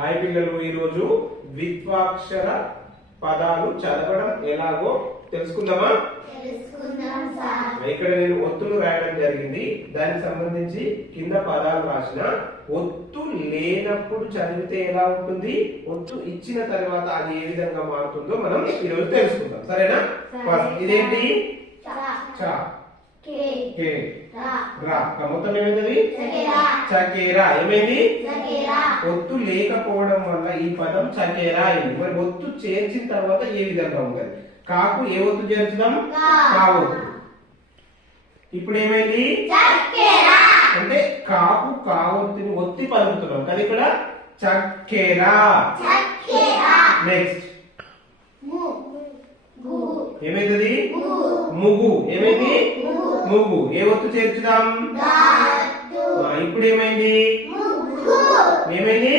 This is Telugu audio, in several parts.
హాయ్ పిల్లలు, ఈరోజు ద్విత్వాక్షర పదాలు చదవడం ఎలాగో తెలుసుకుందామా? ఇక్కడ నేను ఒత్తులు రాయడం జరిగింది. దానికి సంబంధించి కింద పదాలు రాసిన. ఒత్తు లేనప్పుడు చదివితే ఎలా ఉంటుంది, ఒత్తు ఇచ్చిన తర్వాత అది ఏ విధంగా మారుతుందో మనం ఈరోజు తెలుసుకుందాం. సరేనా? ఇదేంటి? మొత్తం ఏమైంది? చకేరా. ఏమైంది? ఒత్తు లేకపోవడం వల్ల ఈ పదం చకేరా అయింది. మరి ఒత్తు చేర్చిన తర్వాత ఏ విధంగా ఉంటుంది? కాకు ఏ ఒత్తు చేర్చుదాం? కా ఒత్తు. ఇప్పుడు ఏమైంది? అంటే కాకు కా ఒత్తిని ఒత్తి పలుకుతున్నాం కదా ఇక్కడ. చక్కెరా. నెక్స్ట్ ఏమైంది? ముగ్గు. ఏమైంది? ముగ్గు. ఏ ఒత్తు చేర్చుదాం? ఇప్పుడు ఏమైంది? ఏమైంది?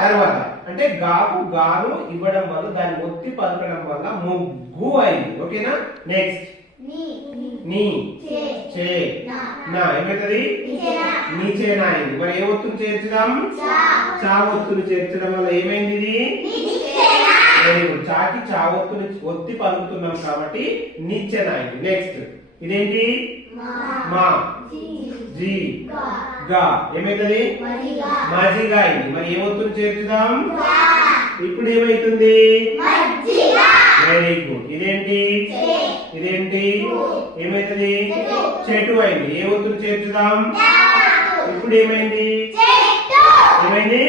తర్వాత అంటే గాకు గాను ఇవ్వడం వల్ల దాన్ని ఒత్తి పలకడం వల్ల ముగ్గు అయింది. ఓకేనా? నెక్స్ట్ నీ చే నా ఏమైతుంది? నీచేనా అయింది. మరి ఏ ఒత్తులు చేర్చుదాం? చా ఒత్తులు చేర్చడం వల్ల ఏమైంది? ఇది వెరీ గుడ్. చాకి చా ఒత్తులు ఒత్తి పలుకుతున్నాం కాబట్టి నిచ్చెన అయింది. నెక్స్ట్ ఇదేంటి? మా జీ గా ఏమైతుంది? మజిగా అయింది. మరి ఏ ఒత్తులు చేర్చుదాం? ఇప్పుడు ఏమైతుంది? Very good. ఇదేంటి? ఇదేంటి? ఏమైతుంది? చెట్టు అయింది. ఏ ఒత్తులు చేర్చుదాం? ఇప్పుడు ఏమైంది? ఏమైంది?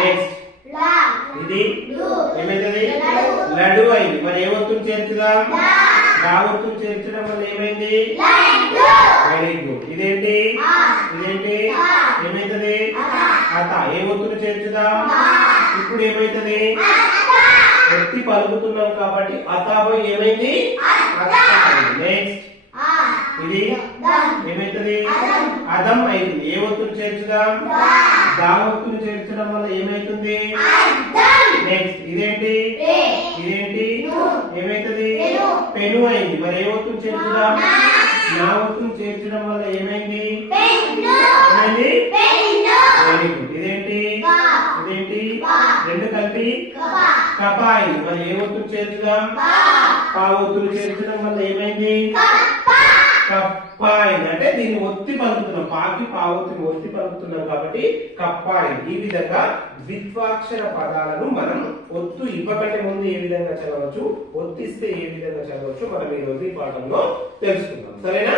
నెక్స్ట్ ఇది ఏమైతుంది? లడ్డు అయింది. మరి ఏ ఒత్తులు చేర్చుదాం? గా ఒత్తులు చేర్చడం వల్ల ఏమైంది? Very good. ఇదేంటి? ఇదేంటి? ఏమైతుంది? అత. ఏ ఒత్తులు చేర్చుదాం? ఇప్పుడు ఏమైతుంది? ఒత్తి పలుకుతున్నాం కాబట్టి అతాబై ఏమైంది? నెక్స్ట్ ఇది ఏమైతుంది? అదం అయింది. ఏ ఒత్తులు చేర్చుదాం? గా ఒత్తులు చేర్చడం వల్ల ఏమైతుంది? నెక్స్ట్ ఇదేంటి? ఇదేంటి? ఏమైతుంది? పెను అయింది. మరి ఏ ఒత్తులు చేర్చుదాం? నా ఒత్తులు చేర్చడం వల్ల ఏమైంది? ఏమైంది? Very good. ఇదేంటి? ఇదేంటి? రెండు కలిపి కప అయింది. మరి ఏ ఒత్తులు చేర్చుదాం? పా ఒత్తులు చేర్చడం వల్ల ఏమైంది? కప్ప అయింది. అంటే దీన్ని ఒత్తి పలుకుతున్నాం. పాకి పా ఒత్తిని ఒత్తి పలుకుతున్నాం కాబట్టి కప్ప అయింది. ఈ విధంగా ద్విత్వాక్షర పదాలను మనం ఒత్తు ఇవ్వకంటే ముందు ఏ విధంగా చదవచ్చు, ఒత్తిస్తే ఏ విధంగా చదవచ్చు మనం ఈ రోజు ఈ పాఠంలో తెలుసుకుందాం. సరేనా?